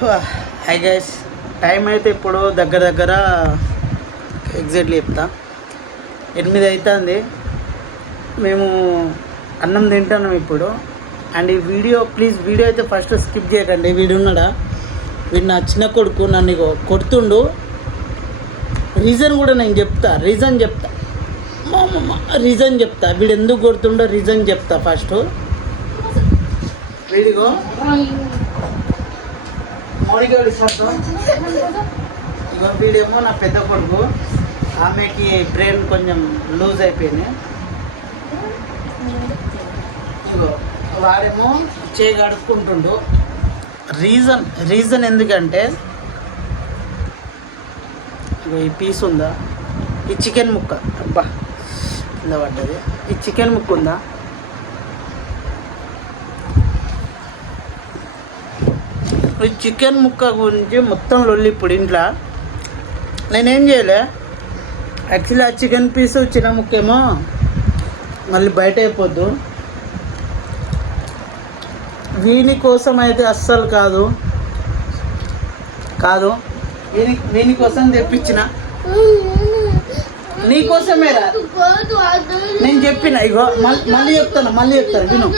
Hi guys, time అయితే ఇప్పుడు దగ్గర దగ్గర ఎగ్జాక్ట్లీ చెప్తా 8 అవుతుంది. మేము అన్నం తింటున్నాం ఇప్పుడు. అండ్ ఈ వీడియో వీడియో అయితే ఫస్ట్ స్కిప్ చేయకండి. వీడు ఉన్నాడా, వీడు నా చిన్న కొడుకు, నన్ను కొడుతుండు. రీజన్ కూడా నేను చెప్తా, రీజన్ చెప్తా వీడు ఎందుకు కొడుతుండో రీజన్ చెప్తా. ఫస్ట్ వీడిగో మోనిగాడు శాతం, ఇగో వీడేమో నా పెద్ద కొడుకు. ఆమెకి బ్రెయిన్ కొంచెం లూజ్ అయిపోయింది. ఇగో వాడేమో చేయి అడుక్కుంటుండు. రీజన్ ఎందుకంటే ఇగో ఈ పీస్ ఉందా, ఈ చికెన్ ముక్క, అబ్బా కింద పడ్డది. ఈ చికెన్ ముక్క ఉందా, ఈ చికెన్ ముక్క గురించి మొత్తం లొల్లి. ఇప్పుడు ఇంట్లో నేనేం చేయలే, యాక్చువల్లీ ఆ చికెన్ పీసు చిన్న ముక్కేమో మళ్ళీ బయట అయిపోద్దు. వీని కోసం అయితే అస్సలు కాదు వీని కోసం తెప్పించిన. నీకోసమే రా నేను చెప్పిన. ఇగో మళ్ళీ చెప్తాను విను.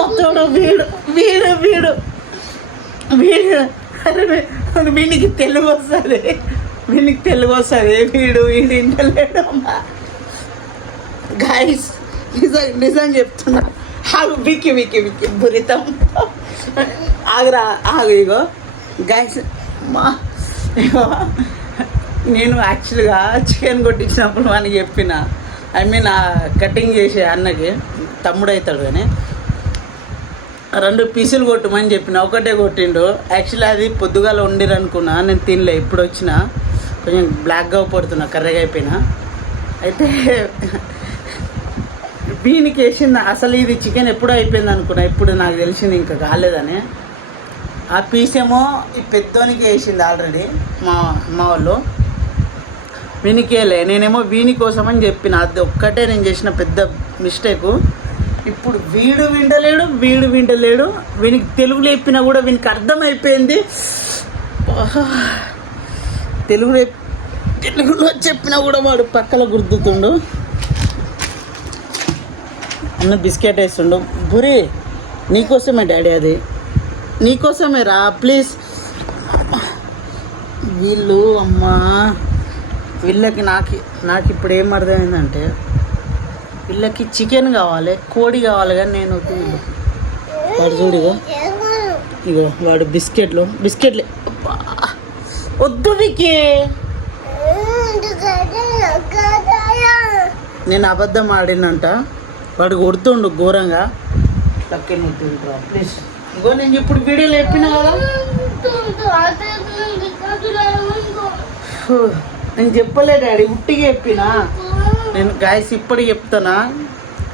మొత్తం వీడు అరే వీనికి తెలుగు వస్తుంది, వీడు ఇంటలేడు. గాయస్ నిజం చెప్తున్నా. విక్కి బురితం ఆగు. ఇగో గాయస్, నేను యాక్చువల్గా చికెన్ కొట్టించినప్పుడు అని చెప్పిన, ఆ కటింగ్ చేసే అన్నకి తమ్ముడు అవుతాడు కానీ 2 పీసులు కొట్టమని చెప్పిన, ఒకటే కొట్టిండు. యాక్చువల్లీ అది పొద్దుగాల వండిరు అనుకున్నా, నేను తినలే. ఇప్పుడు వచ్చిన కొంచెం బ్లాక్గా పడుతున్నా, కర్రగా అయిపోయినా. అయితే వీనికి వేసింది. అసలు ఇది చికెన్ ఎప్పుడో అయిపోయింది అనుకున్నా, ఇప్పుడు నాకు తెలిసింది ఇంకా కాలేదని. ఆ పీస్ ఏమో ఈ పెద్దోనికి వేసింది ఆల్రెడీ మా వాళ్ళు. వీనికేలే, నేనేమో వీని కోసం అని చెప్పిన. అది ఒక్కటే నేను చేసిన పెద్ద మిస్టేకు. ఇప్పుడు వీడు వింటలేడు. వీనికి తెలుగులో చెప్పినా కూడా వీనికి అర్థమైపోయింది. తెలుగులో చెప్పినా కూడా వాడు పక్కల గుర్తుతుండు. అన్న బిస్కెట్ వేస్తుండు. బురి నీకోసమే డాడీ, అది నీకోసమే రా ప్లీజ్. వీళ్ళు అమ్మా వీళ్ళకి నాకు ఇప్పుడు ఏం అర్థమైందంటే, వీళ్ళకి చికెన్ కావాలి, కోడి కావాలి, కానీ నేను వాడు చూడిగో, ఇగో వాడు బిస్కెట్లు వద్దు వికి. నేను అబద్ధం ఆడినంట, వాడు కొడుతుండు ఘోరంగా. లక్కే నొత్తుంటా ప్లీజ్. ఇగో నేను ఇప్పుడు వీడియోలో చెప్పిన కదా, నేను చెప్పలే డాడీ, ఉట్టిగా చెప్పినా. నేను గాయస్ ఇప్పటికి చెప్తానా,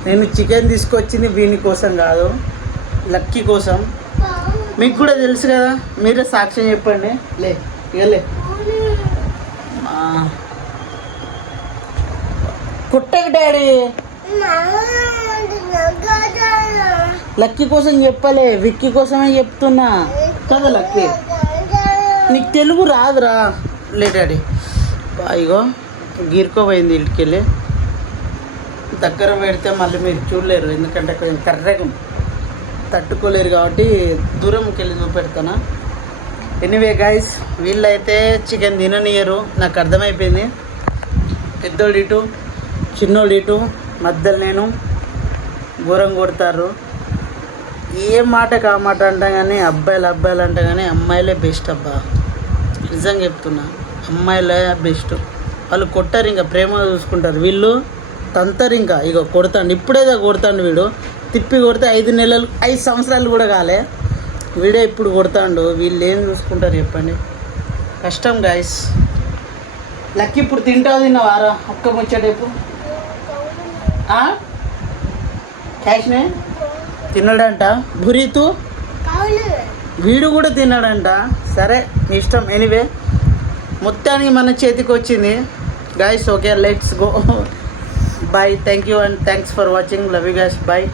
నేను చికెన్ తీసుకొచ్చింది వీని కోసం కాదు, లక్కీ కోసం. మీకు కూడా తెలుసు కదా, మీరే సాక్ష్యం చెప్పండి. లే కుట్టకు డాడీ, లక్కీ కోసం చెప్పలే, విక్కీ కోసమే చెప్తున్నా కదా. లక్కీ నీకు తెలుగు రాదురా. లే డాడీ, ఇగో గీరుకోపోయింది ఇంటికెళ్ళి. దగ్గర పెడితే మళ్ళీ మీరు చూడలేరు, ఎందుకంటే కొంచెం కర్రగా తట్టుకోలేరు కాబట్టి దూరంకి వెళ్ళి చూపెడతాను. ఎనీవే గైస్, వీళ్ళైతే చికెన్ తిననియరు, నాకు అర్థమైపోయింది. పెద్దోడు ఇటు, చిన్నోడు ఇటు, మధ్యలో నేను. ఘోరం కొడతారు. ఏ మాటకు ఆ మాట అంటా కానీ, అబ్బాయిలు అంటా కానీ అమ్మాయిలే బెస్ట్. అబ్బా నిజంగా చెప్తున్నా, అమ్మాయిలే బెస్ట్. వాళ్ళు కొట్టారు, ఇంకా ప్రేమగా చూసుకుంటారు. వీళ్ళు తంతారు. ఇంకా ఇక కొడతాండు, ఇప్పుడేదో కొడతాండు వీడు. తిప్పి కొడితే 5 సంవత్సరాలు కూడా కాలే, వీడే ఇప్పుడు కొడతాండు. వీళ్ళు ఏం చూసుకుంటారు చెప్పండి, కష్టం గాయస్. లక్కీ ఇప్పుడు తిన్నావారా ఒక్క ముచ్చటేపు? క్యాష్నే తిన్నాడంట. భురీతు వీడు కూడా తిన్నాడంట. సరే మీ ఇష్టం. ఎనీవే మొత్తానికి మన చేతికి వచ్చింది guys. Okay, let's go. Bye. Thank you and thanks for watching. Love you guys. Bye.